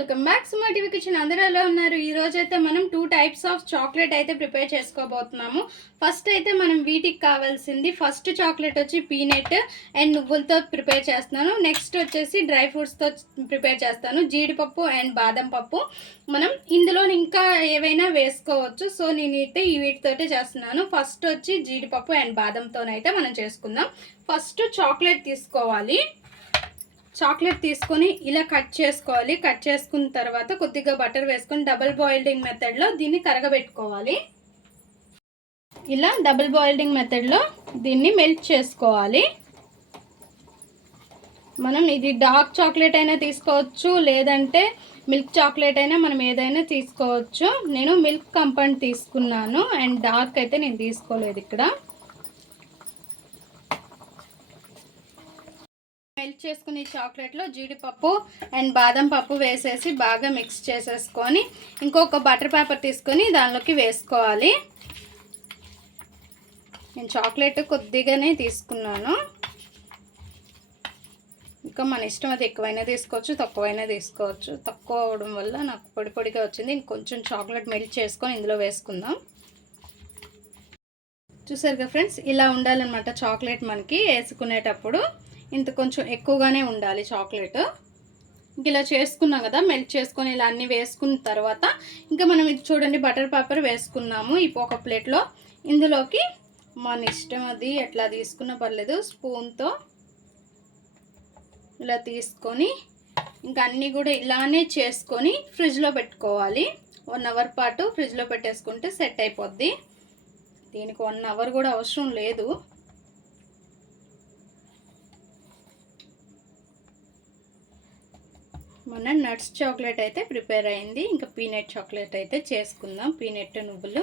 Welcome back సుమా TV kitchen. అందరూ ఎలా ఉన్నారు? ఈ రోజు అయితే మనం 2 టైప్స్ ఆఫ్ చాక్లెట్ అయితే ప్రిపేర్ చేసుకోబోతున్నాము. ఫస్ట్ అయితే మనం వీటికి కావాల్సింది ఫస్ట్ చాక్లెట్ వచ్చి పీనట్ అండ్ నువ్వులతో ప్రిపేర్ చేస్తున్నాను. నెక్స్ట్ వచ్చేసి డ్రై ఫ్రూట్స్తో ప్రిపేర్ చేస్తాను, జీడిపప్పు అండ్ బాదం పప్పు. మనం ఇందులో ఇంకా ఏవైనా వేసుకోవచ్చు. సో నేనైతే ఈ వీటితోటే చేస్తున్నాను. ఫస్ట్ వచ్చి జీడిపప్పు అండ్ బాదంతోనైతే మనం చేసుకుందాం. ఫస్ట్ చాక్లెట్ తీసుకోవాలి. చాక్లెట్ తీసుకొని ఇలా కట్ చేసుకోవాలి. కట్ చేసుకున్న తర్వాత కొద్దిగా బటర్ వేసుకొని డబుల్ బాయిల్డింగ్ మెథడ్లో దీన్ని కరగబెట్టుకోవాలి. ఇలా డబుల్ బాయిల్డింగ్ మెథడ్లో దీన్ని మెల్ట్ చేసుకోవాలి. మనం ఇది డార్క్ చాక్లెట్ అయినా తీసుకోవచ్చు, లేదంటే మిల్క్ చాక్లెట్ అయినా మనం ఏదైనా తీసుకోవచ్చు. నేను మిల్క్ కంపౌండ్ తీసుకున్నాను అండ్ డార్క్ అయితే నేను తీసుకోలేదు. ఇక్కడ మెల్ట్ చేసుకుని చాక్లెట్లో జీడిపప్పు అండ్ బాదం పప్పు వేసేసి బాగా మిక్స్ చేసేసుకొని ఇంకొక బటర్ పేపర్ తీసుకొని దానిలోకి వేసుకోవాలి. నేను చాక్లెట్ కొద్దిగానే తీసుకున్నాను. ఇంకా మన ఇష్టం, అది ఎక్కువైనా తీసుకోవచ్చు, తక్కువైనా తీసుకోవచ్చు. తక్కువ అవడం వల్ల నాకు పొడి పొడిగా వచ్చింది. ఇంకొంచెం చాక్లెట్ మెల్ట్ చేసుకొని ఇందులో వేసుకుందాం. చూసారుగా ఫ్రెండ్స్, ఇలా ఉండాలన్నమాట చాక్లెట్ మనకి వేసుకునేటప్పుడు. ఇంత కొంచెం ఎక్కువగానే ఉండాలి చాక్లెట్. ఇలా చేసుకున్నాం కదా, మెల్ట్ చేసుకొని ఇలా అన్నీ వేసుకున్న తర్వాత ఇంకా మనం ఇది చూడండి బటర్ పేపర్ వేసుకున్నాము. ఇప్పుడు ఒక ప్లేట్లో ఇందులోకి మన ఇష్టం, అది ఎట్లా తీసుకున్నా పర్లేదు, స్పూన్తో ఇలా తీసుకొని ఇంకా అన్నీ కూడా ఇలానే చేసుకొని ఫ్రిడ్జ్లో పెట్టుకోవాలి. 1 అవర్ పాటు ఫ్రిడ్జ్లో పెట్టేసుకుంటే సెట్ అయిపోద్ది. దీనికి 1 అవర్ కూడా అవసరం లేదు. మన నట్స్ చాక్లెట్ అయితే ప్రిపేర్ అయింది. ఇంకా పీనట్ చాక్లెట్ అయితే చేసుకుందాం. పీనట్ నువ్వులు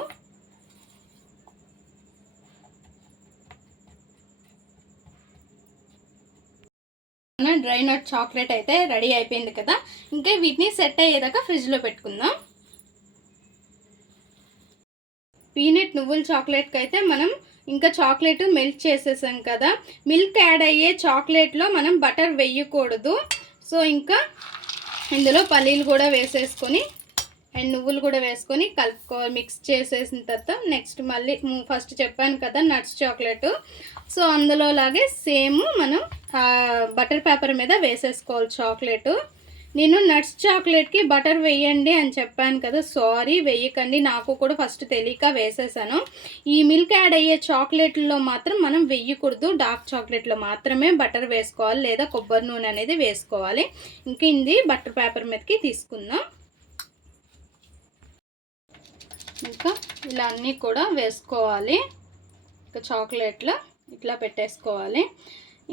మన డ్రై నట్ చాక్లెట్ అయితే రెడీ అయిపోయింది కదా. ఇంకా వీటిని సెట్ అయ్యేదాకా ఫ్రిడ్జ్లో పెట్టుకుందాం. పీనట్ నువ్వుల చాక్లెట్కి అయితే మనం ఇంకా చాక్లెట్ మెల్ట్ చేసేసాం కదా. మిల్క్ యాడ్ అయ్యే చాక్లెట్లో మనం బటర్ వేయకూడదు. సో ఇంకా ఇందులో పల్లీలు కూడా వేసేసుకొని అండ్ నువ్వులు కూడా వేసుకొని మిక్స్ చేసేసిన తర్వాత నెక్స్ట్ మళ్ళీ ఫస్ట్ చెప్పాను కదా నట్స్ చాక్లెట్, సో అందులో లాగే సేమ్ మనం బటర్ పేపర్ మీద వేసేసుకోవాలి చాక్లెట్. నేను నట్స్ చాక్లెట్కి బటర్ వేయండి అని చెప్పాను కదా, సారీ వేయకండి, నాకు కూడా ఫస్ట్ తెలియక వేసేసాను. ఈ మిల్క్ యాడ్ అయ్యే చాక్లెట్లో మాత్రం మనం వేయకూడదు. డార్క్ చాక్లెట్లో మాత్రమే బటర్ వేసుకోవాలి, లేదా కొబ్బరి నూనె అనేది వేసుకోవాలి. ఇంకా ఇది బటర్ పేపర్ మీదకి తీసుకుందాం. ఇంకా ఇలా అన్నీ కూడా వేసుకోవాలి. ఇంకా చాక్లెట్లో ఇట్లా పెట్టేసుకోవాలి.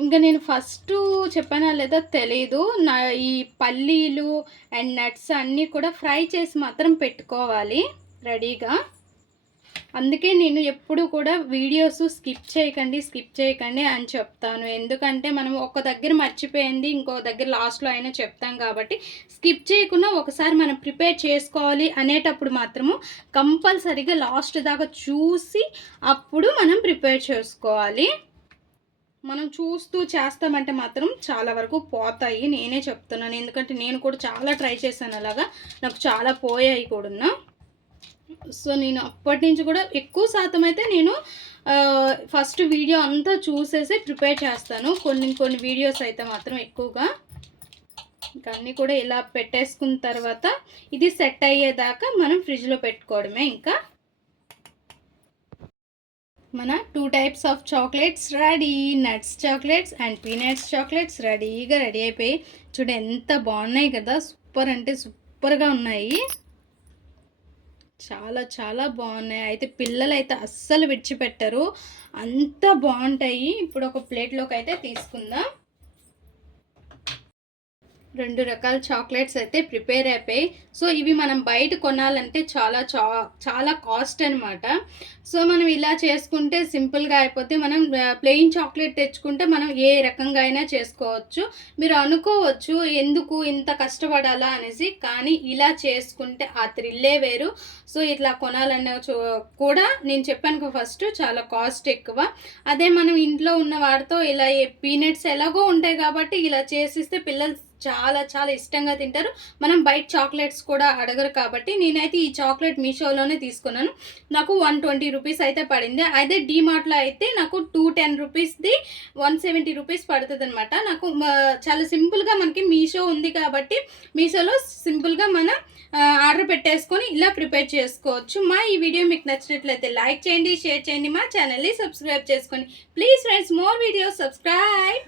ఇంకా నేను ఫస్ట్ చెప్పానా లేదా తెలీదు, ఈ పల్లీలు అండ్ నట్స్ అన్నీ కూడా ఫ్రై చేసి మాత్రం పెట్టుకోవాలి రెడీగా. అందుకే నేను ఎప్పుడు కూడా వీడియోస్ స్కిప్ చేయకండి అని చెప్తాను. ఎందుకంటే మనం ఒక దగ్గర మర్చిపోయింది ఇంకో దగ్గర లాస్ట్లో అయినా చెప్తాం కాబట్టి స్కిప్ చేయకుండా ఒకసారి మనం ప్రిపేర్ చేసుకోవాలి అనేటప్పుడు మాత్రము కంపల్సరీగా లాస్ట్ దాకా చూసి అప్పుడు మనం ప్రిపేర్ చేసుకోవాలి. మనం చూస్తూ చేస్తామంటే మాత్రం చాలా వరకు పోతాయి, నేనే చెప్తున్నాను. ఎందుకంటే నేను కూడా చాలా ట్రై చేశాను, అలాగా నాకు చాలా పోయాయి కూడా. సో నేను అప్పటి నుంచి కూడా ఎక్కువ శాతం అయితే నేను ఫస్ట్ వీడియో అంతా చూసేసి ప్రిపేర్ చేస్తాను. కొన్ని వీడియోస్ అయితే మాత్రం ఎక్కువగా ఇంకా అన్నీ కూడా ఇలా పెట్టేసుకున్న తర్వాత ఇది సెట్ అయ్యేదాకా మనం ఫ్రిడ్జ్లో పెట్టుకోవడమే. ఇంకా మన 2 types of chocolates ready. Nuts chocolates and peanuts chocolates రెడీగా రెడీ అయిపోయి చూడ ఎంత బాగున్నాయి కదా. సూపర్ అంటే సూపర్గా ఉన్నాయి, చాలా చాలా బాగున్నాయి. అయితే పిల్లలు అయితే అస్సలు విడిచిపెట్టరు, అంత బాగుంటాయి. ఇప్పుడు ఒక ప్లేట్లోకి అయితే తీసుకుందాం. 2 రకాల చాక్లెట్స్ అయితే ప్రిపేర్ అయిపోయి. సో ఇవి మనం బయట కొనాలంటే చాలా కాస్ట్ అనమాట. సో మనం ఇలా చేసుకుంటే సింపుల్గా అయిపోతే మనం ప్లెయిన్ చాక్లెట్ తెచ్చుకుంటే మనం ఏ రకంగా అయినా చేసుకోవచ్చు. మీరు అనుకోవచ్చు ఎందుకు ఇంత కష్టపడాలా అనేసి, కానీ ఇలా చేసుకుంటే ఆ థ్రిల్లే వేరు. సో ఇట్లా కొనాలన్న కూడా నేను చెప్పాను ఫస్ట్ చాలా కాస్ట్ ఎక్కువ. అదే మనం ఇంట్లో ఉన్న వాటితో ఇలా పీనట్స్ ఎలాగో ఉంటాయి కాబట్టి ఇలా చేసిస్తే పిల్లలు చాలా చాలా ఇష్టంగా తింటారు. మనం బయట చాక్లెట్స్ కూడా అడగరు కాబట్టి నేనైతే ఈ చాక్లెట్ మీషోలోనే తీసుకున్నాను. నాకు 120 రూపీస్ అయితే పడింది. అదే డీమార్ట్‌లో అయితే నాకు 210 రూపీస్‌ది 170 రూపీస్ పడతదనమాట. నాకు చాలా సింపుల్‌గా మనకి మీషో ఉంది కాబట్టి మీషోలో సింపుల్‌గా మనం ఆర్డర్ పెట్టేసుకొని ఇలా ప్రిపేర్ చేసుకోవచ్చు. ఈ వీడియో మీకు నచ్చినట్లయితే లైక్ చేయండి, షేర్ చేయండి, మా ఛానల్‌ని సబ్స్క్రైబ్ చేసుకోండి. Please friends, more videos, subscribe.